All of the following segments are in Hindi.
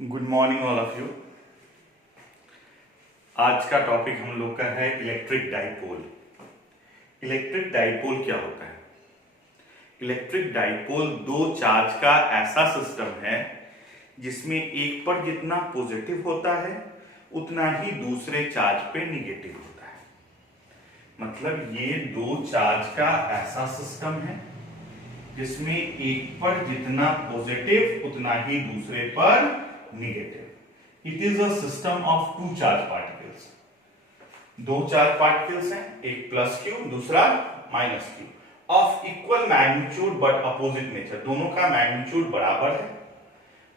Good morning all of you. आज का टॉपिक हम लोग का है इलेक्ट्रिक डाइपोल। इलेक्ट्रिक डाइपोल क्या होता है? इलेक्ट्रिक डाइपोल दो चार्ज का ऐसा सिस्टम है जिसमें एक पर जितना पॉजिटिव होता है उतना ही दूसरे चार्ज पे निगेटिव होता है। मतलब ये दो चार्ज का ऐसा सिस्टम है जिसमें एक पर जितना पॉजिटिव उतना ही दूसरे पर negative. It is a system of two charge particles. दो चार्ज पार्टिकल्स हैं, एक प्लस क्यू दूसरा minus Q, of equal magnitude but opposite nature. दोनों का मैग्नीट्यूड बराबर है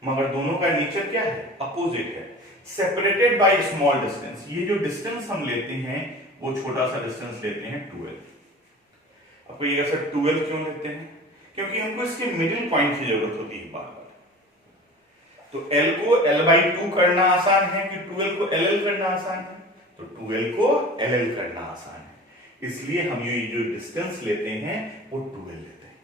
मगर दोनों का नेचर क्या है? अपोजिट है। Separated by small distance. ये जो डिस्टेंस हम लेते हैं वो छोटा सा डिस्टेंस लेते हैं 12। आपको ये सर 12 क्यों लेते हैं? क्योंकि हमको इसके मिडिल पॉइंट की जरूरत होती है बार बार। तो L को L/2 करना आसान है कि 12 को LL करना आसान है? तो 12 को LL करना आसान है, इसलिए हम ये जो डिस्टेंस लेते हैं वो 12 लेते हैं।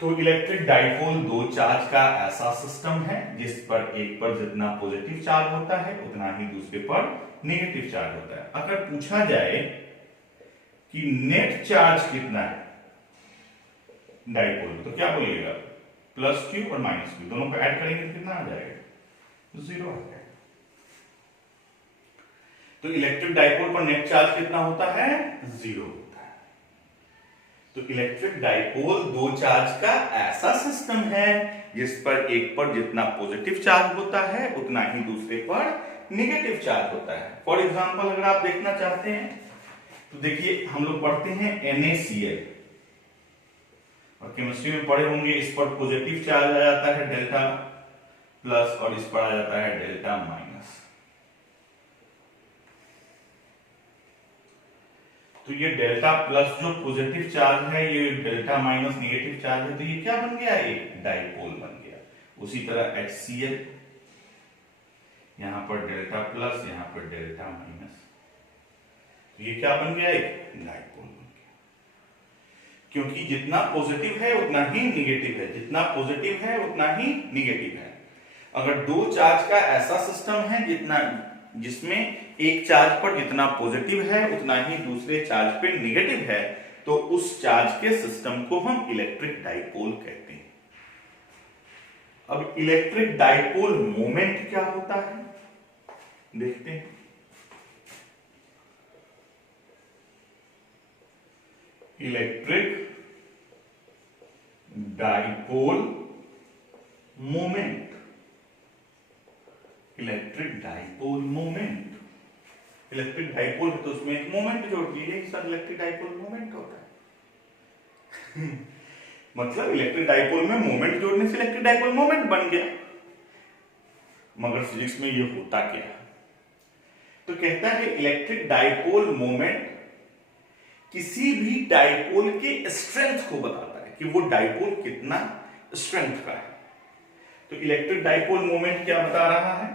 तो इलेक्ट्रिक डाइपोल दो चार्ज का ऐसा सिस्टम है जिस पर एक पर जितना पॉजिटिव चार्ज होता है उतना ही दूसरे पर नेगेटिव चार्ज होता है। अगर पूछा जाए कि नेट चार्ज कितना है डाइपोल में, तो क्या बोलिएगा? प्लस क्यू और माइनस क्यू दोनों को ऐड करेंगे तो कितना आ जाएगा? 0 आ जाएगा। तो इलेक्ट्रिक डाइपोल पर नेट चार्ज कितना होता है? 0 होता है। तो इलेक्ट्रिक डाइपोल दो चार्ज का ऐसा सिस्टम है जिस पर एक पर जितना पॉजिटिव चार्ज होता है उतना ही दूसरे पर नेगेटिव चार्ज होता है। फॉर एग्जांपल अगर आप देखना चाहते हैं तो देखिए, हम लोग पढ़ते हैं NaCl और केमिस्ट्री में पढ़े होंगे, इस पर पॉजिटिव चार्ज आ जाता है डेल्टा प्लस और इस पर आ जाता है डेल्टा माइनस। तो ये डेल्टा प्लस जो पॉजिटिव चार्ज है, ये डेल्टा माइनस नेगेटिव चार्ज है, तो ये क्या बन गया? एक डाइपोल बन गया। उसी तरह HCl, यहां पर डेल्टा प्लस यहां पर डेल्टा माइनस, तो ये क्या बन गया? एक डाइपोल बन गया। क्योंकि जितना पॉजिटिव है उतना ही निगेटिव है, जितना पॉजिटिव है उतना ही निगेटिव है। अगर दो चार्ज का ऐसा सिस्टम है जिसमें एक चार्ज पर जितना पॉजिटिव है उतना ही दूसरे चार्ज पे निगेटिव है, तो उस चार्ज के सिस्टम को हम इलेक्ट्रिक डाइपोल कहते हैं। अब इलेक्ट्रिक डाइपोल मोमेंट क्या होता है देखते हैं। Electric dipole moment, electric dipole moment. Electric dipole है तो उसमें एक मोमेंट जोड़ दीजिए, सर इलेक्ट्रिक डाइपोल मोमेंट होता है। मतलब इलेक्ट्रिक डाइपोल में मोमेंट जोड़ने से इलेक्ट्रिक डाइपोल मोमेंट बन गया। मगर फिजिक्स में ये होता क्या है? तो कहता है इलेक्ट्रिक डाइपोल मोमेंट किसी भी डाइपोल के स्ट्रेंथ को बताता है कि वो डाइपोल कितना स्ट्रेंथ का है। तो इलेक्ट्रिक डाइपोल मोमेंट क्या बता रहा है?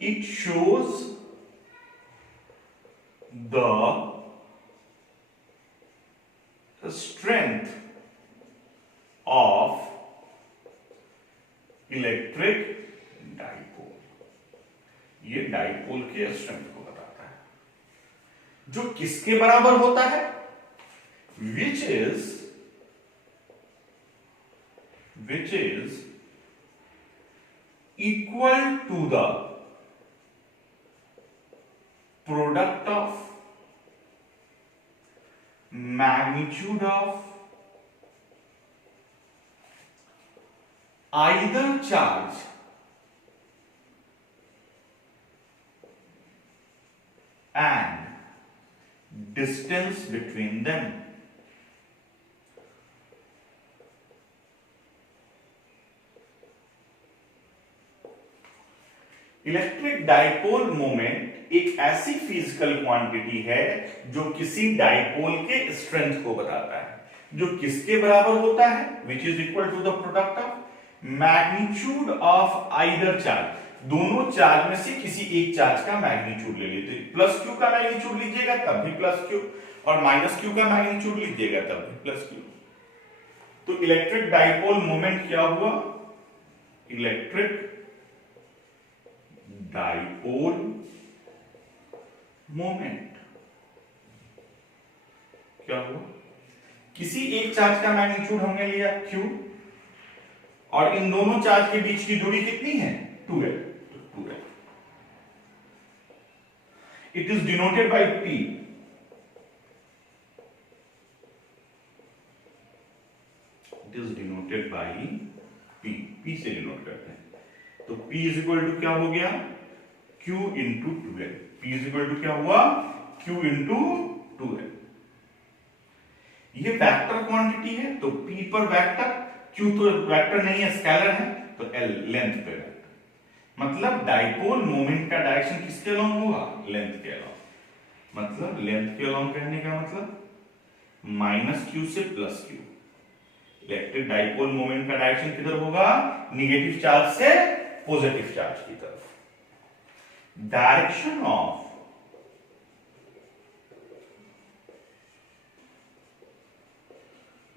It shows the strength of electric dipole. ये डाइपोल के स्ट्रेंथ को बताता है, जो किसके बराबर होता है? Which is equal to the product of magnitude of either charge and distance between them। Electric dipole moment एक ऐसी फिजिकल क्वांटिटी है जो किसी डाइपोल के स्ट्रेंथ को बताता है, जो किसके बराबर होता है? Which is equal to the product of magnitude of either charge. दोनों चार्ज में से किसी एक चार्ज का मैग्नीट्यूड ले लेते। प्लस क्यू का मैग्नीट्यूड लीजिएगा तब भी प्लस क्यू, और माइनस क्यू का मैग्नीट्यूड लीजिएगा तब भी प्लस क्यू। तो इलेक्ट्रिक डाइपोल मोमेंट क्या हुआ? इलेक्ट्रिक डाइपोल मोमेंट क्या हुआ, किसी एक चार्ज का मैग्नीट्यूड हमने लिया q और इन दोनों चार्ज के बीच की दूरी कितनी है 2l, तो 2l it is denoted by p, it is denoted by p से डिनोट करते हैं, तो p इज इक्वल टू क्या हो गया q into 2l, p is equal to क्या हुआ q इंटू 2l। ये वेक्टर क्वांटिटी है तो p पर वेक्टर, q तो वेक्टर नहीं है स्केलर है, तो l लेंथ पे वेक्टर, मतलब डाइपोल मोमेंट का डायरेक्शन किसके अलोंग होगा लेंथ के अलोंग, मतलब लेंथ के अलोंग कहने का मतलब माइनस q से plus q। Electric dipole moment का डायरेक्शन किधर होगा निगेटिव चार्ज से पॉजिटिव चार्ज की तरफ। Direction of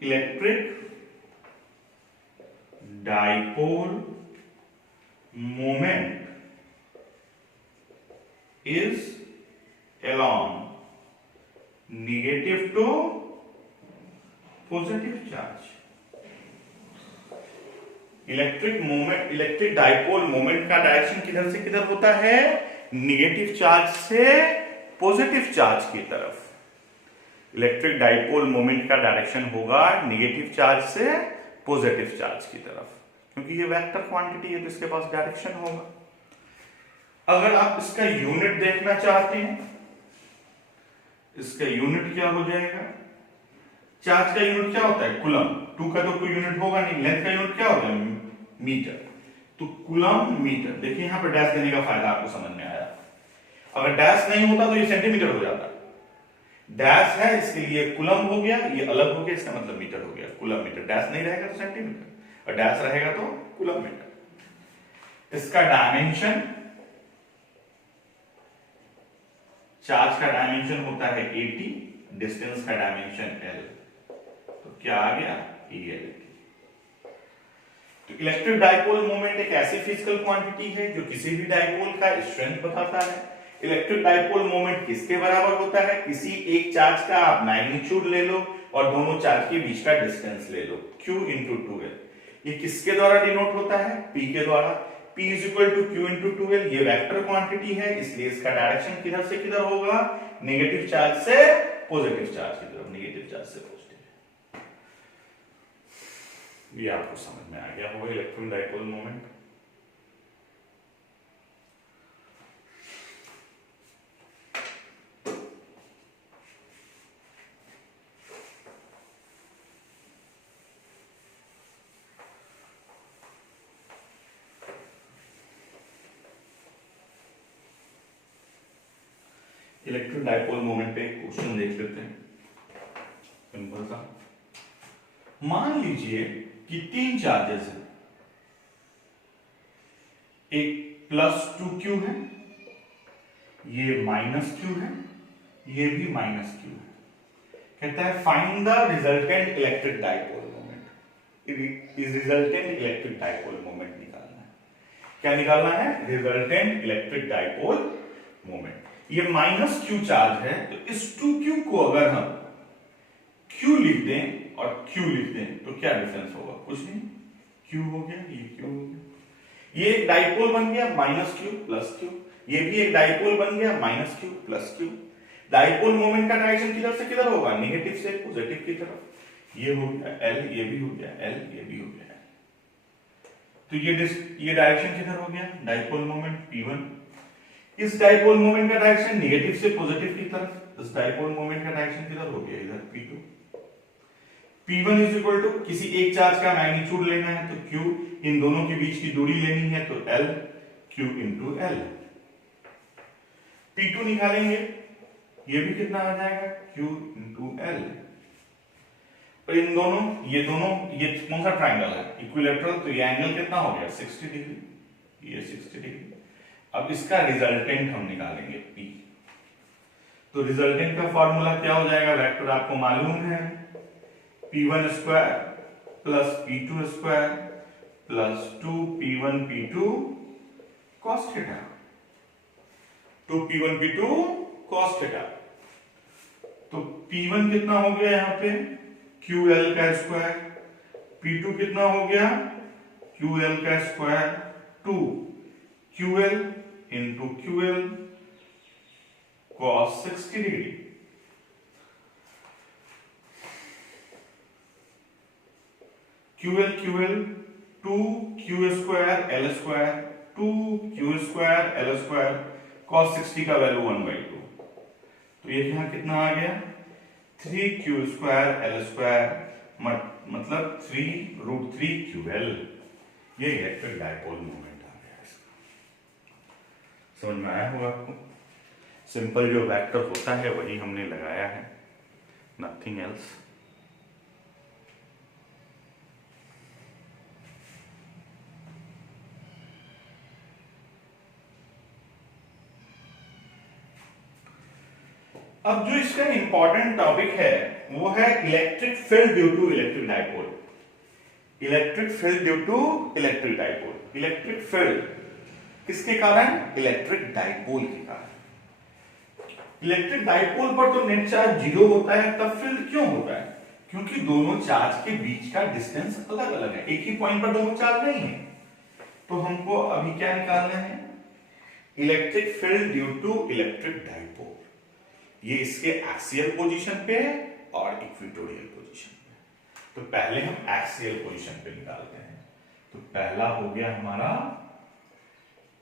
electric dipole moment is along negative to positive charge। Electric dipole moment का डायरेक्शन किधर से किधर होता है निगेटिव चार्ज से पॉजिटिव चार्ज की तरफ। इलेक्ट्रिक डाइपोल मोमेंट का डायरेक्शन होगा निगेटिव चार्ज से पॉजिटिव चार्ज की तरफ, क्योंकि ये वेक्टर क्वांटिटी है तो इसके पास डायरेक्शन होगा। अगर आप इसका यूनिट देखना चाहते हैं, इसका यूनिट क्या हो जाएगा, चार्ज का यूनिट क्या होता है कूलम, 2 का तो कोई यूनिट होगा नहीं, लेंथ का यूनिट क्या होता है मीटर, तो कूलम मीटर। देखिए यहां पर डैश देने का फायदा आपको समझ में आया, अगर डैश नहीं होता तो ये सेंटीमीटर हो जाता, डैश है इसके लिए कूलम हो गया, ये अलग हो गया इसका मतलब मीटर हो गया, कूलम मीटर। डैश नहीं रहेगा तो सेंटीमीटर और डैश रहेगा तो कूलम मीटर। इसका डायमेंशन, चार्ज का डायमेंशन होता है 80, डिस्टेंस का डायमेंशन L, तो क्या आ गया EL। तो इलेक्ट्रिक डाइपोल मोमेंट एक ऐसी फिजिकल क्वांटिटी है जो किसी भी डाइपोल का स्ट्रेंथ बताता है। इलेक्ट्रिक डाइपोल मोमेंट किसके बराबर होता है, किसी एक चार्ज का आप मैग्नीट्यूड ले लो और दोनों चार्ज के बीच का डिस्टेंस ले लो, Q इंटू 2L। ये किसके द्वारा डिनोट होता है, P के द्वारा। P is equal to Q into 2L, ये वेक्टर क्वांटिटी है इसलिए इसका डायरेक्शन किधर से किधर होगा, नेगेटिव चार्ज से पॉजिटिव चार्ज की तरफ, नेगेटिव चार्ज से पॉजिटिव। ये आपको समझ में आ गया होगा electric dipole moment. Electric dipole moment पे एक क्वेश्चन देख लेते हैं सिंपल सा। मान लीजिए कि 3 चार्जेस हैं, एक +2Q है, ये -Q है, ये भी -Q है। कहता है find the resultant electric dipole moment. Resultant electric dipole moment निकालना है। क्या निकालना है, रिजल्टेंट इलेक्ट्रिक डाइपोल मोमेंट। ये -Q चार्ज है तो इस 2Q को अगर हम Q लिख दें और Q लिख दें तो क्या डिफरेंस होगा, कुछ नहीं, Q हो गया, ये Q हो गया। ये एक डाइपोल बन गया -Q + Q, ये भी एक डाइपोल बन गया -Q + Q। डाइपोल मोमेंट का डायरेक्शन किधर से किधर होगा, नेगेटिव से पॉजिटिव की तरफ। ये हो गया L, ये भी हो गया L, ये भी हो गया L। तो ये डायरेक्शन किधर हो गया, डाइपोल मोमेंट P1। इस डाइपोल मोमेंट का डायरेक्शन नेगेटिव से पॉजिटिव की तरफ, इस डाइपोल मोमेंट का डायरेक्शन किधर हो गया, इधर P2। P1 is equal to किसी एक चार्ज का मैग्नीट्यूड लेना है तो Q, इन दोनों के बीच की दूरी लेनी है तो L, Q into L। P2 निकालेंगे, ये भी कितना आ जाएगा, Q इंटू L। और इन दोनों, ये कौन सा ट्राइंगल है, इक्विलैटरल, तो ये एंगल कितना हो गया 60 डिग्री, ये 60 डिग्री। अब इसका रिजल्टेंट हम निकालेंगे P। तो रिजल्टेंट का फॉर्मूला क्या हो जाएगा, वेक्टर आपको मालूम है, P1² + P2² plus 2p1p2 cos theta, 2p1p2 cos theta. तो p1 कितना हो गया यहां पे ql का स्क्वायर, p2 कितना हो गया ql का square 2 ql into ql cos 60 degree. QL 2q square l square 2q square l square cos 60 का वैल्यू 1/2। तो ये यहां कितना आ गया 3q स्क्वायर l स्क्वायर मतलब 3√3ql। ये इलेक्ट्रिक डायपोल मोमेंट आ गया इसका। समझ में आया होगा आपको। सिंपल जो वेक्टर होता है वही हमने लगाया है, नथिंग एल्स। अब जो इसका इंपॉर्टेंट टॉपिक है वो है electric field due to electric dipole. Electric field due to electric dipole. Electric field किसके कारण? इलेक्ट्रिक डायपोल के कारण। इलेक्ट्रिक डायपोल पर तो नेट चार्ज 0 होता है, तब फील्ड क्यों होता है? क्योंकि दोनों चार्ज के बीच का डिस्टेंस अलग अलग है, एक ही पॉइंट पर दोनों चार्ज नहीं है। तो हमको अभी क्या निकालना है? Electric field due to electric dipole. ये इसके एक्सियल पोजीशन पे है और इक्वेटोरियल पोजीशन पे। तो पहले हम एक्सियल पोजीशन पे निकालते हैं। तो पहला हो गया हमारा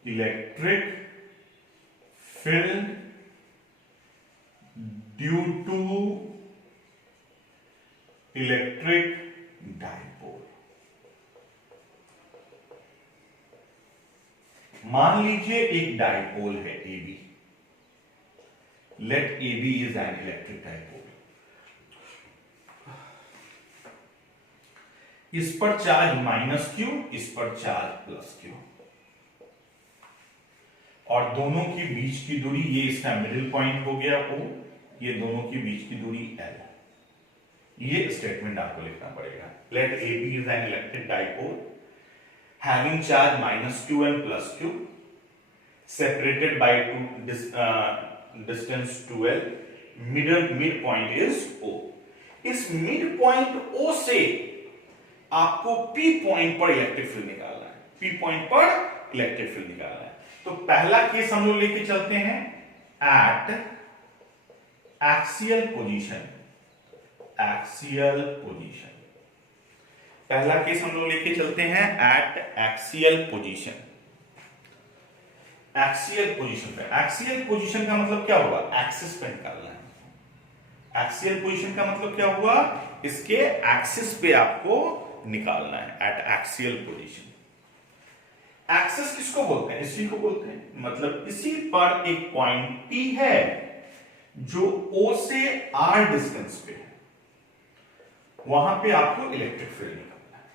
electric field due to electric dipole. मान लीजिए एक डायपोल है AB। Let AB is an electric dipole. इस पर चार्ज -q, इस पर चार्ज +q, और दोनों के बीच की दूरी, ये इसका मिडिल पॉइंट हो गया O, ये दोनों के बीच की दूरी L। ये स्टेटमेंट आपको लिखना पड़ेगा। Let AB is an electric dipole having charge -q and +q separated by distance 2l, mid point is O। इस मिड पॉइंट O से आपको P पॉइंट पर इलेक्ट्रिक फील्ड निकालना है। P पॉइंट पर इलेक्ट्रिक फील्ड निकालना है। तो पहला केस हम लोग लेके चलते हैं eight axial position. Axial position, पहला केस हम लोग लेके चलते हैं eight axial position. Axial position पे, एक्सियल पोजीशन का मतलब क्या हुआ? एक्सिस पे निकालना है। एक्सियल पोजीशन का मतलब क्या हुआ? इसके एक्सिस पे आपको निकालना है एट एक्सियल पोजीशन। एक्सिस किसको बोलते हैं? इसी को बोलते हैं। मतलब इसी पर एक पॉइंट P है जो O से R डिस्टेंस पे है, वहां पे आपको इलेक्ट्रिक फील्ड निकालना है।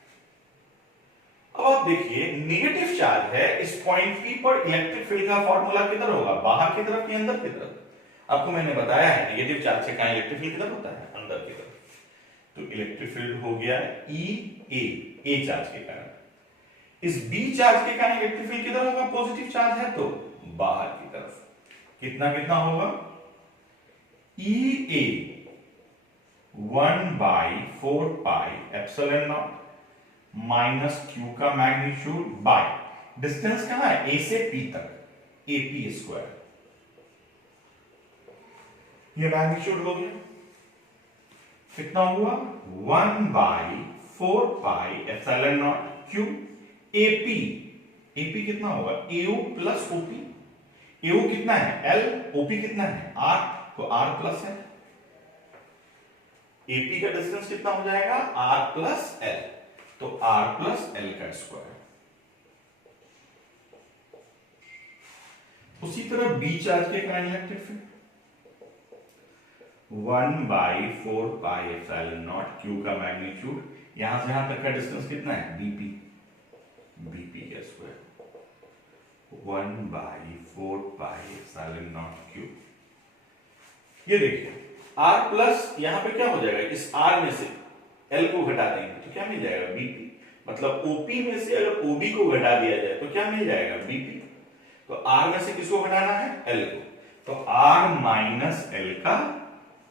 अब आप देखिए, नेगेटिव चार्ज है, इस पॉइंट P पर इलेक्ट्रिक फील्ड का फॉर्मूला किधर होगा? बाहर की तरफ या अंदर की तरफ? आपको मैंने बताया है नेगेटिव चार्ज से कहां इलेक्ट्रिक फील्ड किधर होता है? अंदर की तरफ। तो इलेक्ट्रिक फील्ड हो गया E चार्ज के कारण। इस B चार्ज के कारण इलेक्ट्रिक फील्ड किधर होगा? पॉजिटिव चार्ज है तो बाहर की तरफ। कितना कितना होगा? EA 1/4 pi epsilon not minus q का मैग्नीट्यूड बाय डिस्टेंस कहां है? A से P तक, AP स्क्वायर। ये मैग्नीट्यूड हो गया। कितना हुआ? 1/4 pi epsilon nought q AP। AP कितना होगा? AO plus OP। AO कितना है? L। OP कितना है? R। तो R प्लस है। AP का डिस्टेंस कितना हो जाएगा? R plus L। तो R प्लस L का स्क्वायर। उसी तरह B चार्ज के कारण electric field 1/4 pi epsilon nought q का मैग्नीट्यूड, यहां से यहां तक का डिस्टेंस कितना है? BP का square 1/4 pi epsilon nought q। ये देखिए R प्लस, यहां पे क्या हो जाएगा? इस R में से L को घटा देंगे तो क्या मिल जाएगा? BP। मतलब OP में से अगर OB को घटा दिया जाए तो क्या मिल जाएगा, BP। तो R में से किसको घटाना है, L को, तो R माइनस L का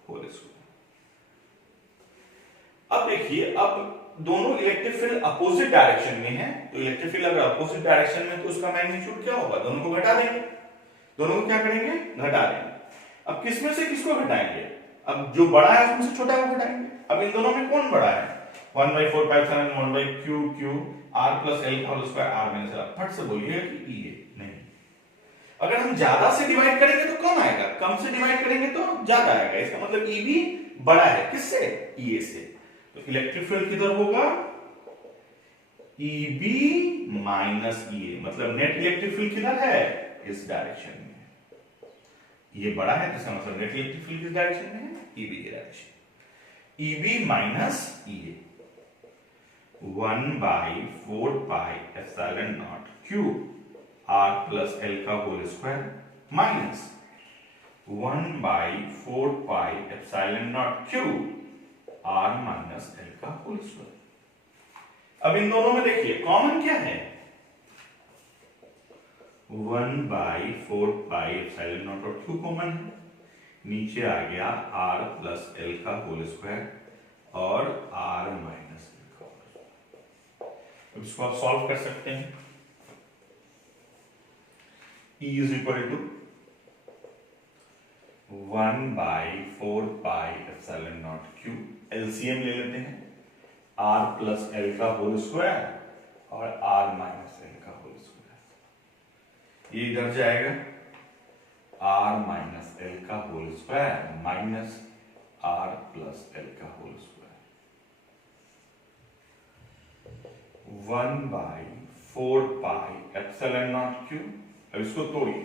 होल स्क्वायर। अब देखिए, अब दोनों इलेक्ट्रिक फील्ड अपोजिट डायरेक्शन में है, तो इलेक्ट्रिक फील्ड अगर अपोजिट डायरेक्शन में तो उसका मैग्नीट्यूड क्या होगा, दोनों को घटा देंगे, दोनों को क्या करेंगे, घटा देंगे। अब किसमें से किसको घटाएंगे, अब जो बड़ा है उसमें से छोटा को घटाएंगे। अब इन दोनों में कौन बड़ा है, 1/4 pi epsilon 1/q r plus l whole square r minus l। फट से बोलिए कि ये नहीं, अगर हम ज्यादा से डिवाइड करेंगे तो कम आएगा, कम से डिवाइड करेंगे तो ज्यादा आएगा, इसका मतलब EB बड़ा है किससे, EA से। तो इलेक्ट्रिक फील्ड किधर होगा, EB माइनस EA, मतलब नेट इलेक्ट्रिक फील्ड किधर है, इस डायरेक्शन में। ये बड़ा है तो इसका मतलब नेट इलेक्ट्रिक फील्ड किस डायरेक्शन में है, EB की direction. EB minus EA 1/4 pi epsilon nought q r plus l का whole square minus 1/4 pi epsilon nought q r minus l का होल स्क्वायर। अब इन दोनों में देखिए कॉमन क्या है, 1/4 पाई एप्सिलॉन नॉट और q कॉमन है, नीचे आ गया r प्लस l का होल स्क्वायर और r माइनस l का होल स्क्वायर। अब इसको आप सॉल्व कर सकते हैं। E is equal to 1/4 pi epsilon nought q, LCM ले लेते हैं, r प्लस l का होल स्क्वायर और r माइनस l का होल स्क्वायर। ये इधर जाएगा, r माइनस l का whole square minus r plus l का whole square. 1/4 pi epsilon nought q, अब इसको तोड़िए,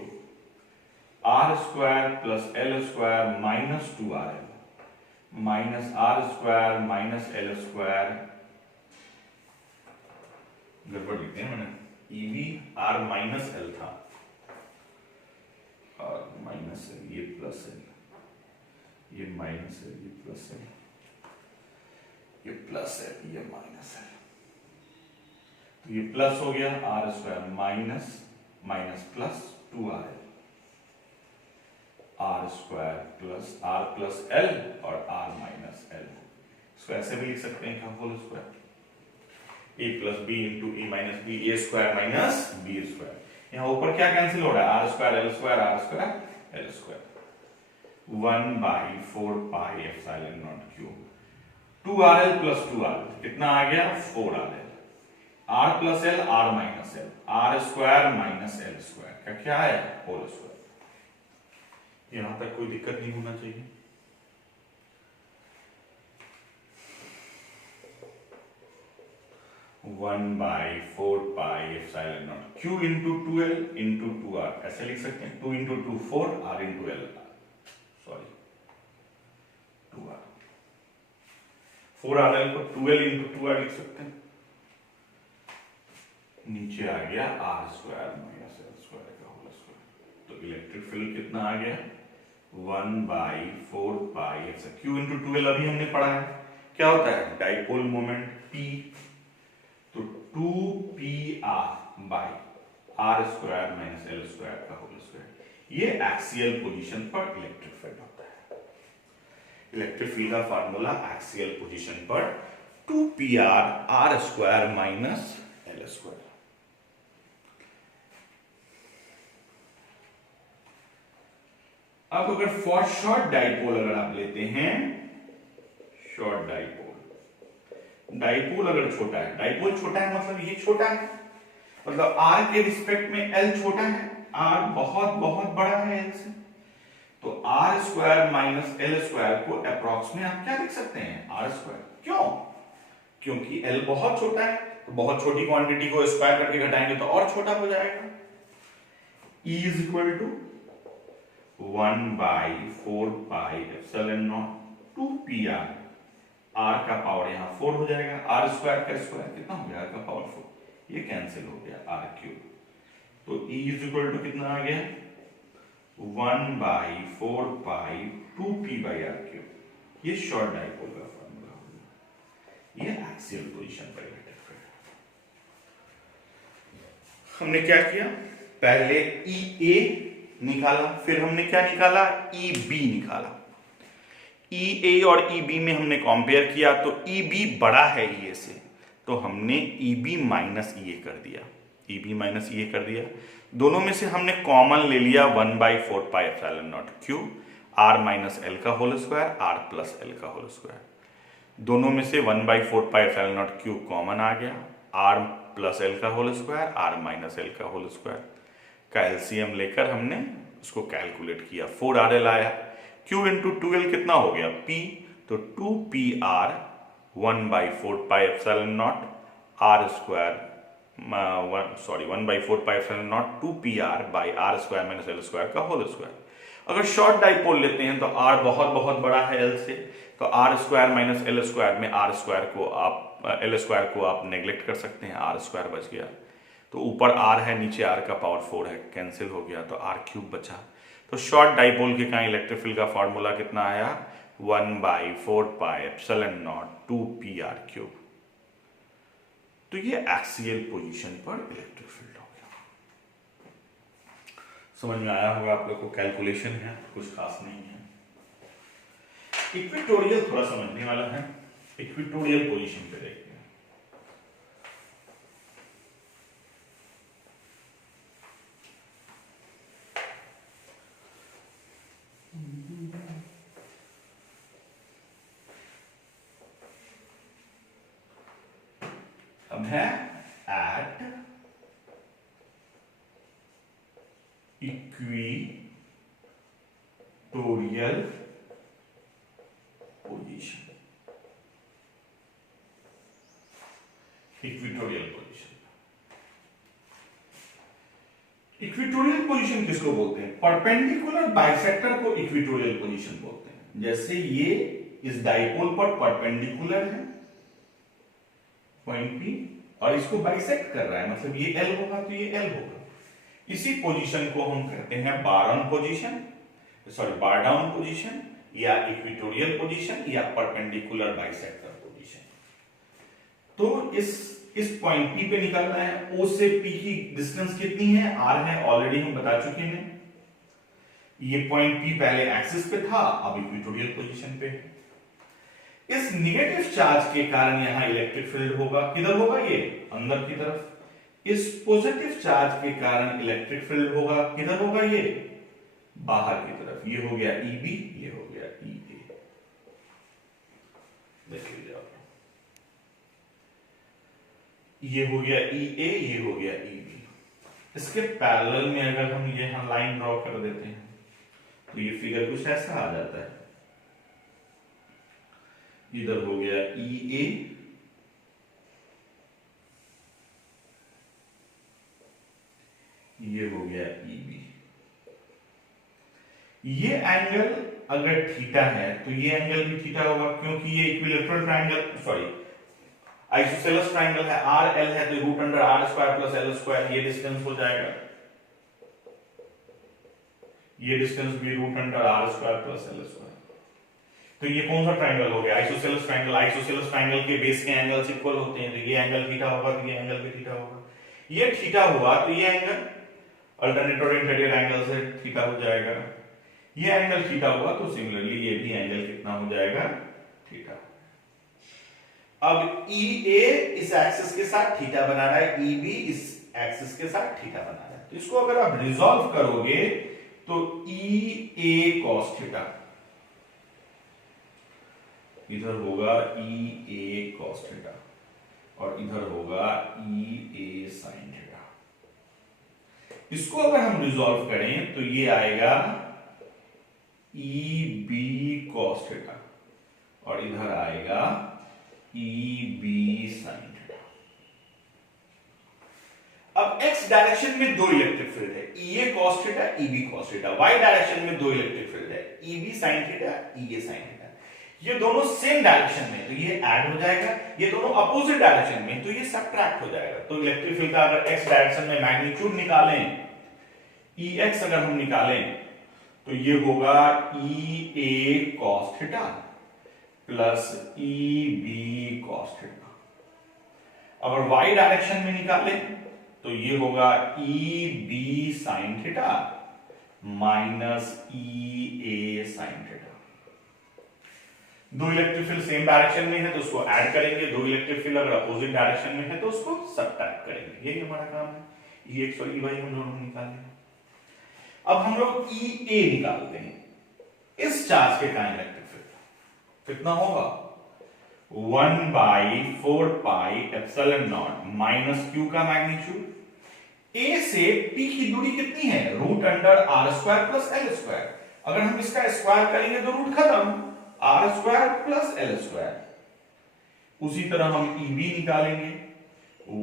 r square plus l square minus 2rl minus r square minus l square, गड़बड़ लिखते हैं मैंने, EB r माइनस l था और माइनस l, ये प्लस l, ये माइनस l, ये प्लस l, ये प्लस l, ये माइनस l, तो ये प्लस हो गया, r square minus minus plus 2rl, r square plus r plus l और r माइनस l। इसको ऐसे भी लिख सकते हैं, whole square a plus b into A minus B, A square minus B square. यहाँ ऊपर क्या कैंसिल हो रहा है, r square l square r square l square. 1/4 pi epsilon nought q, 2rl plus 2rl कितना आ गया, 4rl, r plus l r minus l, r square minus l square का क्या है, होल स्क्वायर। यहां तक कोई दिक्कत नहीं होना चाहिए। One by 4 pi epsilon nought q into 2l into 2r, ऐसे लिख सकते हैं, 2 into 2 4, r into l, sorry 2r, 4rl को 2l इंटू 2r लिख सकते हैं। नीचे आ गया r square minus l square का होल स्क्वायर। तो इलेक्ट्रिक फील्ड कितना आ गया, 1/4 पाई q इंटू 2l अभी हमने पढ़ा है, क्या होता है, डाइपोल मोमेंट P, तो 2pr by r square minus l square का होल स्क्वायर। ये एक्सियल पोजीशन पर इलेक्ट्रिक फील्ड होता है। इलेक्ट्रिक फील्ड का फार्मूला एक्सियल पोजीशन पर 2pr r square minus l square. अब अगर फॉर शॉर्ट डाइपोल अगर आप लेते हैं, शॉर्ट डाइपोल अगर छोटा है, डाइपोल छोटा है मतलब ये छोटा है, मतलब r के रिस्पेक्ट में l छोटा है, r बहुत बहुत बड़ा है l से, तो r square minus l square को अप्रॉक्स में आप क्या लिख सकते हैं, r स्क्वायर। क्यों, क्योंकि l बहुत छोटा है, तो बहुत छोटी क्वांटिटी को स्क्वायर करके घटाएंगे तो और छोटा हो जाएगा। E is equal to 1/4 pi epsilon nought 2pr, r का पावर यहाँ 4 हो जाएगा, r स्क्वायर का स्क्वायर कितना हो गया, r का पावर 4, ये कैंसिल हो गया, r क्यूब। तो E इज इक्वल टू कितना आ गया, 1/4 पाई 2p बाई r क्यूब। ये शॉर्ट डाइपोल का फॉर्मूला हो गया। ये एक्सियल पोजीशन पर इलेक्ट्रिक फील्ड। हमने क्या किया, पहले ई ए निकाला, फिर हमने क्या निकाला, ई बी निकाला। ई ए और ई बी में हमने कंपेयर किया तो ई बी बड़ा है ई ए से, तो हमने ई बी माइनस ई ए कर दिया, ई बी माइनस ई ए कर दिया। दोनों में से हमने कॉमन ले लिया 1/4 pi epsilon naught q r minus l का whole square r plus l का होल स्क्वायर। दोनों में से 1/4 pi epsilon naught q common आ गया, आर प्लस एल का whole square r minus l का होल स्क्वायर का एलसीएम लेकर हमने उसको कैलकुलेट किया, 4rl आया। q इंटू 2l कितना हो गया, p, तो 2pr 1/4 pi epsilon nought R square 1/4 pi epsilon nought 2pr by are square minus L square का होल स्क्वायर। अगर शॉर्ट डाइपोल लेते हैं तो r बहुत बहुत बड़ा है l से, तो R square minus L square में आर स्क्वायर को आप एल स्क्वायर को आप नेग्लेक्ट कर सकते हैं, आर स्क्वायर बच गया। तो ऊपर r है, नीचे r का पावर 4 है, कैंसिल हो गया तो r क्यूब बचा। तो शॉर्ट डाइपोल के का इलेक्ट्रिक फील्ड का फॉर्मूला कितना आया, 1/4 pi epsilon nought 2pr cube. तो ये एक्सियल पोजीशन पर इलेक्ट्रिक फील्ड हो गया। समझ में आया होगा आप लोग को, कैलकुलेशन है, कुछ खास नहीं है। इक्वेटोरियल थोड़ा समझने वाला है, इक्वेटोरियल पोजीशन पे देखते हैं। अब है eight equatorial position, equatorial position. Equatorial position किसको बोलते हैं, परपेंडिकुलर बाइसेक्टर को इक्वेटोरियल पोजीशन बोलते हैं। जैसे ये इस डाइपोल पर परपेंडिकुलर है पॉइंट पी और इसको बाइसेक्ट कर रहा है, मतलब ये एल होगा तो ये एल होगा। इसी पोजीशन को हम कहते हैं bar on position, sorry bar down position, या इक्वेटोरियल पोजीशन, या परपेंडिकुलर बाइसेक्टर पोजीशन। तो इस पॉइंट पी पे निकलना है, ओ से पी की डिस्टेंस कितनी है, आर है, ऑलरेडी हम बता चुके हैं। ये पॉइंट पी पहले एक्सिस पे था, अब इक्वेटोरियल पोजीशन पे है। इस निगेटिव चार्ज के कारण यहां इलेक्ट्रिक फील्ड होगा, किधर होगा, ये अंदर की तरफ। इस पॉजिटिव चार्ज के कारण इलेक्ट्रिक फील्ड होगा, किधर होगा, ये बाहर की तरफ। ये हो गया EB, ये हो गया EA। देख लीजिए आप, ये हो गया EA, ये हो गया EB। इसके पैरेलल में अगर हम ये यहां लाइन ड्रॉ कर देते हैं तो ये फिगर कुछ ऐसा आ जाता है। इधर हो गया EA, ये हो गया EB। ये एंगल अगर थीटा है तो ये एंगल भी थीटा होगा, क्योंकि ये equilateral triangle, sorry isosceles triangle है, आर एल है, तो root under R square plus L square, ये डिस्टेंस हो जाएगा, ये डिस्टेंस भी root under R square plus L square. तो ये कौन सा ट्रायंगल हो गया, आइसोसेलेस ट्रायंगल। आइसोसेलेस ट्रायंगल के बेस के एंगल्स इक्वल होते हैं, तो ये एंगल थीटा होगा तो ये एंगल भी थीटा होगा। ये थीटा हुआ तो ये एंगल अल्टरनेट और इंटीरियर एंगल से थीटा हो जाएगा। ये एंगल थीटा हुआ तो सिमिलरली ये भी एंगल कितना हो जाएगा, थीटा। अब EA इस एक्सिस के साथ थीटा बना रहा है, EB इस एक्सिस के साथ थीटा बना रहा है। तो इसको अगर आप रिजॉल्व करोगे तो EA cos थीटा इधर होगा EA cos थीटा और इधर होगा EA sin थीटा। इसको अगर हम रिजॉल्व करें तो ये आएगा EB cos थीटा और इधर आएगा EB sin थीटा। अब x डायरेक्शन में दो इलेक्ट्रिक फील्ड है, EA cos theta, EB cos theta. y direction में दो इलेक्ट्रिक फील्ड है, EB sin theta, EA sin theta. ये दोनों सेम डायरेक्शन में तो ये ऐड हो जाएगा, ये दोनों अपोजिट डायरेक्शन में तो ये सब्ट्रैक्ट हो जाएगा। तो इलेक्ट्रिक फील्ड का अगर x डायरेक्शन में मैग्नीट्यूड निकालें, EX अगर हम निकालें तो ये होगा EA cos theta plus EB cos theta. अगर y डायरेक्शन में निकालें तो ये होगा E B sine theta minus E A sine theta. दो इलेक्ट्रिक फील्ड सेम डायरेक्शन में है तो उसको ऐड करेंगे, दो इलेक्ट्रिक फील्ड अगर अपोजिट डायरेक्शन में है तो उसको सब्ट्रैक्ट करेंगे। यही हमारा काम है। ई एक्स और ई वाई हम दोनों निकालेंगे। अब हम लोग ई ए निकालते हैं। इस चार्ज के कारण इलेक्ट्रिक फील्ड कितना होगा 1/4πε0 माइनस क्यू का मैग्नीट्यूड ए से पी की दूरी कितनी है √r² प्लस l²। अगर हम इसका स्क्वायर करेंगे तो रूट खत्म r² प्लस l²। उसी तरह हम EB निकालेंगे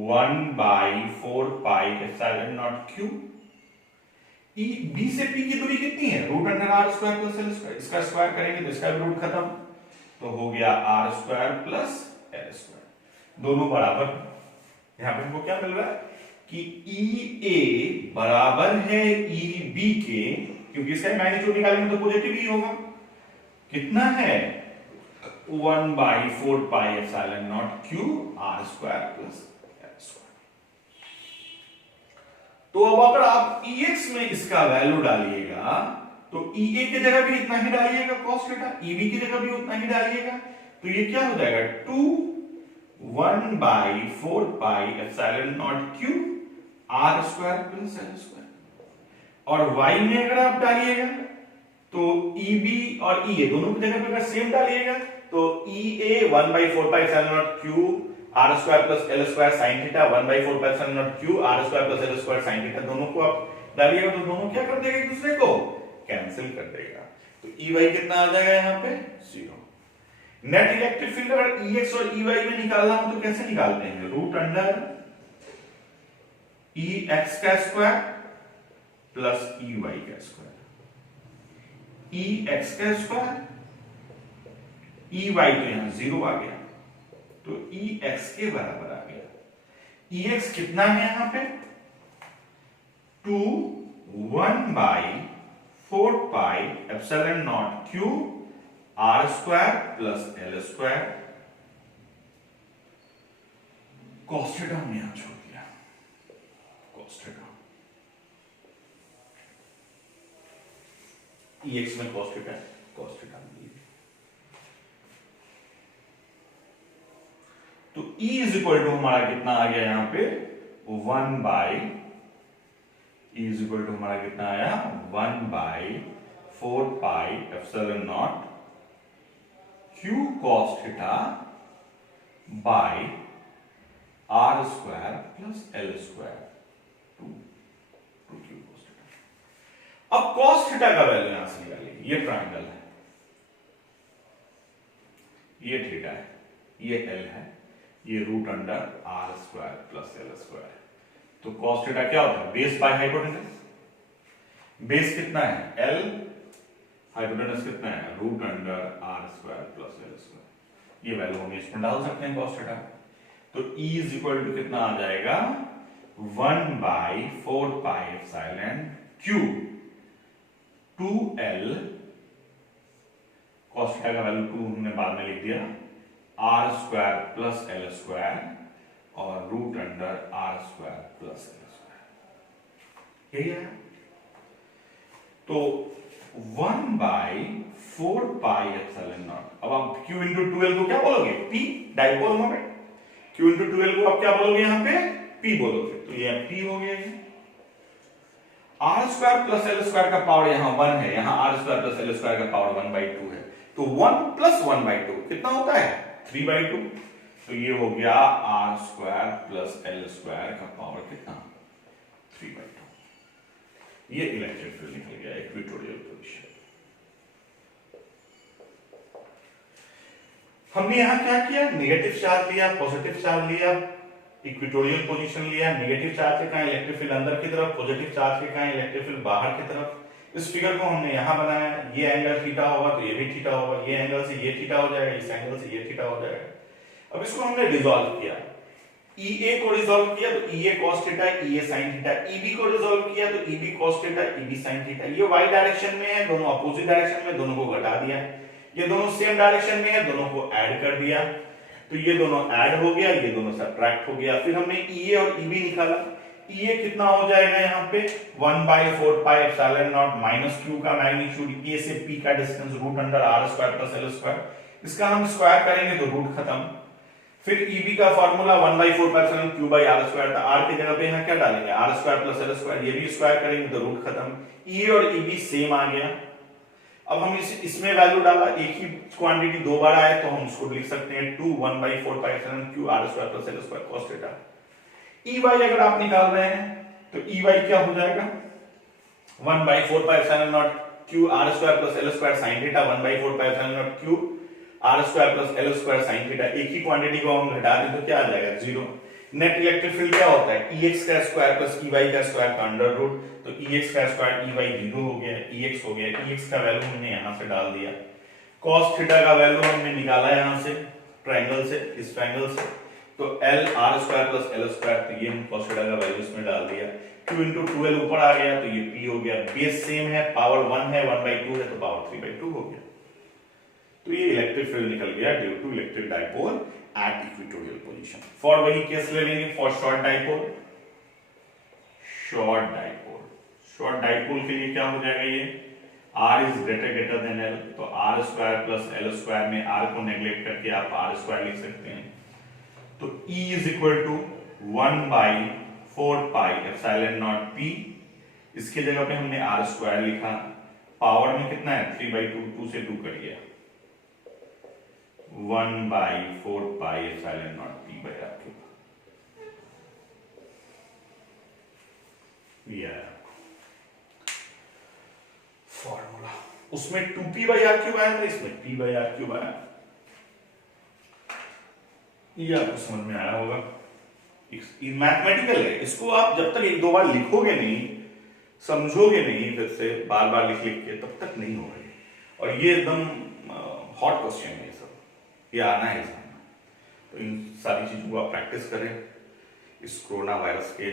1/4πε0 क्यू। बी से पी की दूरी कितनी है √r² प्लस l²। इसका स्क्वायर करेंगे तो इसका भी रूट खत्म, तो हो गया r² प्लस l²। दोनों बराबर। यहां पे हमको क्या मिल रहा है कि EA बराबर है EB के, क्योंकि इसका मैग्नीट्यूड निकालेंगे तो पॉजिटिव ही होगा। कितना है 1/4πε0 क्यू r² प्लस l²। तो अब अगर आप EX में इसका वैल्यू डालिएगा तो EA की जगह भी इतना ही डालिएगा cos थीटा, EB की जगह भी उतना ही डालिएगा, तो ये क्या हो जाएगा 1/4πε0 क्यू r² प्लस l²। और y में अगर आप डालिएगा तो EB और EA दोनों की जगह पे अगर सेम डालिएगा तो EA 1/4πε0 q r² plus l² sin theta 1/4πε0 q r² plus l² sin theta, दोनों को आप डालिएगा तो दोनों क्या कर देगा एक दूसरे को कैंसिल कर देगा। तो EY कितना आ जाएगा यहाँ पे 0। नेट इलेक्ट्रिक फील्ड अगर EX और EY में निकालना हो तो कैसे निकालते हैं √EX का स्क्वायर प्लस EY का स्क्वायर। EX का स्क्वायर EY तो यहां 0 आ गया तो EX के बराबर आ गया। EX कितना है यहां पे 1/4πε0 q r² plus l²। cos theta हमने यहां छोड़ दिया cos थीटा। EX में cos थीटा तो E इज इक्वल टू हमारा कितना आ गया यहां पे 1/4πε0 q cos theta by r² plus l²। अब cos थीटा का वैल्यू यहां से निकालिए। ये ट्रायंगल है, ये थीटा है, ये l है, ये √r² प्लस l²। तो cos थीटा क्या होता है बेस बाय हाइपोटेनस। बेस कितना है l, हाइपोटेनस कितना है √r² प्लस l²। ये वैल्यू हम इसमें डाल सकते हैं cos थीटा। तो E इज इक्वल टू कितना आ जाएगा 1/4πε Q 2l cos थीटा का वैल्यू 2 हमने बाद में लिख दिया r² प्लस l² और √r² प्लस l²। यही है। तो 1/4πε0। अब आप Q इंटू 2l को क्या बोलोगे P, dipole moment. Q into 2l को आप क्या बोलोगे यहां पे P बोलोगे, तो ये P हो गया। r² प्लस l² का पावर यहां 1 है, यहां r² प्लस l² का पावर 1/2 है, तो 1 प्लस 1/2 कितना होता है 3/2। तो ये हो गया r² प्लस l² का पावर कितना 3/2। ये इलेक्ट्रिक फील्ड निकल गया इक्वेटोरियल पोजीशन। हमने यहां क्या किया नेगेटिव चार्ज लिया, पॉजिटिव चार्ज लिया, इक्वेटोरियल पोजीशन लिया। नेगेटिव चार्ज के कारण इलेक्ट्रिक फील्ड अंदर की तरफ, पॉजिटिव चार्ज के कारण इलेक्ट्रिक फील्ड बाहर की तरफ। इस फिगर को हमने यहां बनाया। ये एंगल थीटा होगा तो ये भी थीटा होगा, ये एंगल से ये थीटा हो जाएगा, इस एंगल से ये थीटा हो जाएगा। अब इसको हमने रिजॉल्व किया। EA को रिजॉल्व किया तो EA cos theta, EA sin theta. EB को रिजॉल्व किया तो EB cos theta, EB sin theta. ये y डायरेक्शन में है, दोनों अपोजिट डायरेक्शन में, दोनों को घटा दिया। ये दोनों सेम डायरेक्शन में है, दोनों को ऐड कर दिया। तो ये दोनों ऐड हो गया, ये दोनों सब्ट्रैक्ट हो गया। फिर हमने EA और EB निकाला। ये कितना हो जाएगा यहाँ पे 1/4πε0 माइनस क्यू का मैग्नीट्यूड, ए से पी का distance root under R square plus L square, इसका हम स्क्वायर करेंगे तो रूट खत्म। फिर ईबी का formula 1/4πε q by are square था, आर की जगह पे यहाँ क्या डालेंगे r square plus L square, ये भी स्क्वायर करेंगे तो रूट खत्म। ई और ईबी सेम आ गया। अब हम इसमें वैल्यू डाला, एक ही क्वांटिटी दो बार आए तो हम उसको लिख सकते हैं 2 1/4πε q r square plus L square cos theta. E Y अगर आप निकाल रहे हैं तो ई वाई क्या हो जाएगा 1/4πε0 q r square plus L square sin theta 1/4πε0 q r square plus L square sin theta. एक ही क्वांटिटी को हम घटा दें तो क्या आ जाएगा 0। नेट इलेक्ट्रिक फील्ड क्या होता है Ex का स्क्वायर प्लस Ey का स्क्वायर का अंडर रूट, तो Ex का स्क्वायर Ey 0 हो गया, Ex हो गया, Ex का वैल्यू हमने यहां से डाल दिया, cos थीटा का वैल्यू हमने निकाला यहां से ट्रायंगल से, इस ट्रायंगल से, तो L r square plus L square, तो ये हम cos थीटा का वैल्यू इसमें डाल दिया, q into 2L ऊपर आ गया तो ये p हो गया, बेस सेम है, पावर 1 है, 1/2 है तो पावर 3/2 हो गया। तो ये इलेक्ट्रिक फील्ड निकल गया due to electric dipole at equatorial position. For वही केस ले लेंगे for short dipole. Short dipole के लिए क्या हो जाएगा ये r is greater than l, तो r square plus l square में r को नेग्लेक्ट करके आप r स्क्वायर लिख सकते हैं, तो E is equal to 1/4πε0 p, इसके जगह पे हमने r स्क्वायर लिखा, पावर में कितना है 3/2, 2 से 2 कट गया, 1/4πε0 p by r cube. Formula उसमें 2p बाय r क्यूब आया था, इसमें p बाय r क्यूब आया। ये आपको समझ में आया होगा, मैथमेटिकल है, इसको आप जब तक एक दो बार लिखोगे नहीं, समझोगे नहीं, फिर से बार बार लिख लिख के, तब तक नहीं होगा। और ये एकदम हॉट क्वेश्चन है, ये आना है एग्जाम में, तो इन सारी चीजों को आप प्रैक्टिस करें। इस कोरोना वायरस के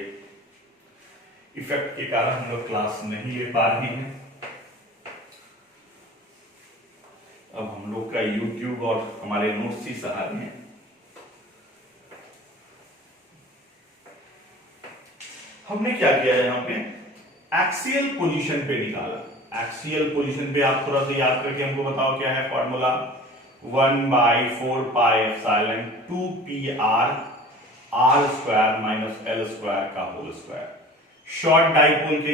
इफेक्ट के कारण हम लोग क्लास नहीं ले पा रहे हैं। अब हम लोग का YouTube और हमारे नोट्स ही सहारे हैं। हमने क्या किया है यहाँ पे एक्सियल पोजीशन पे निकाला। एक्सियल पोजीशन पे आप थोड़ा सा याद करके हमको बताओ क्या है formula 1/4πε2pr r square minus l square का होल स्क्वायर। शॉर्ट डाइपोल के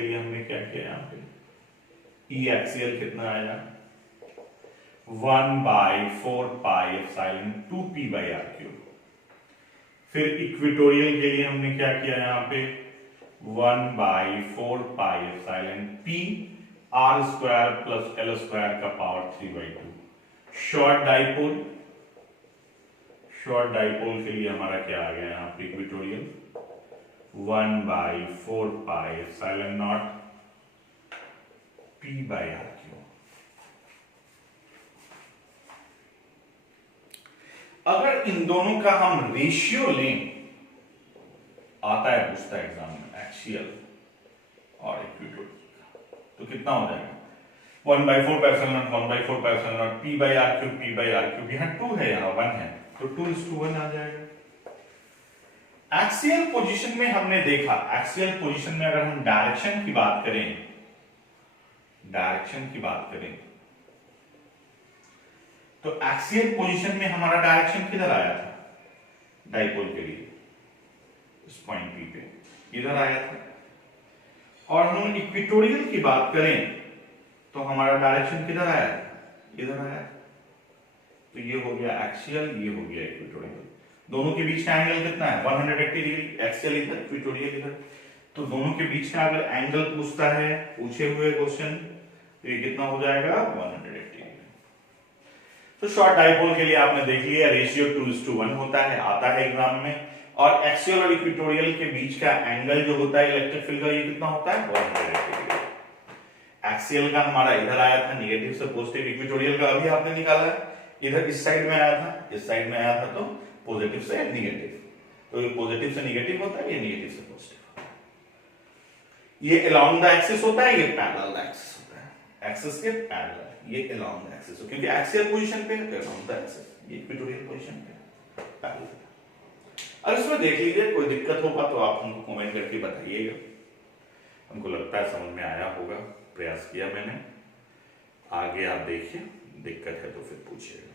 लिए हमने क्या किया यहाँ पे ई एक्सियल कितना आया 1/4πε2p बाई आर क्यूब। फिर इक्वेटोरियल के लिए हमने क्या किया यहाँ पे 1/4πε r square plus l square का पावर 3/2। शॉर्ट डाइपोल के लिए हमारा क्या आ गया यहाँ पे equatorial 1/4πε0 p by r cube. अगर इन दोनों का हम रेशियो लें, आता है पूछता है एग्जाम में एक्सियल और इक्वेटोरियल, तो कितना हो जाएगा 1/4πε0 1/4πε0 p बाई आर क्यूब यहाँ 2 है, यहाँ 1 है, तो 2:1 आ जाएगा। एक्सियल पोजीशन में हमने देखा, एक्सियल पोजीशन में अगर हम डायरेक्शन की बात करें तो एक्सियल पोजीशन में हमारा डायरेक्शन किधर आया था डाइपोल के लिए, इस पॉइंट पी पे इधर आया था। और हम इक्वेटोरियल की बात करें तो हमारा डायरेक्शन किधर आया था, इधर आया था। तो ये हो गया एक्सियल, ये हो गया इक्वेटोरियल। दोनों के बीच का एंगल कितना है 180 डिग्री, एक्सियल इधर इक्वेटोरियल इधर, तो दोनों के बीच का अगर एंगल पूछता है पूछे हुए क्वेश्चन, तो ये कितना हो जाएगा 180 डिग्री। तो शॉर्ट डाइपोल के लिए आपने देख लिया रेशियो 2:1 होता है, आता है एग्जाम में। और एक्सियल और इक्वेटोरियल के बीच का एंगल जो होता है इलेक्ट्रिक फील्ड का, ये कितना होता है 180 डिग्री। एक्सियल का हमारा इधर आया था नेगेटिव से पॉजिटिव, इक्वेटोरियल का अभी आपने निकाला है इधर इस साइड में आया था, इस साइड में आया था, तो पॉजिटिव से नेगेटिव, तो ये पॉजिटिव से नेगेटिव होता है, ये नेगेटिव से पॉजिटिव होता है। ये अलोंग द एक्सिस होता है, ये पैरेलल द एक्सिस होता है, एक्सिस के पैरेलल, ये अलोंग द एक्सिस, क्योंकि एक्सियल पोजीशन पे है तो अलोंग द एक्सिस, ये इक्वेटोरियल पोजीशन पे पैरेलल। और इसमें देख लीजिए, कोई दिक्कत होगा तो आप हमको कमेंट करके बताइएगा। हमको लगता है समझ में आया होगा, प्रयास किया मैंने। आगे आप देखिए, दिक्कत है तो फिर पूछिएगा।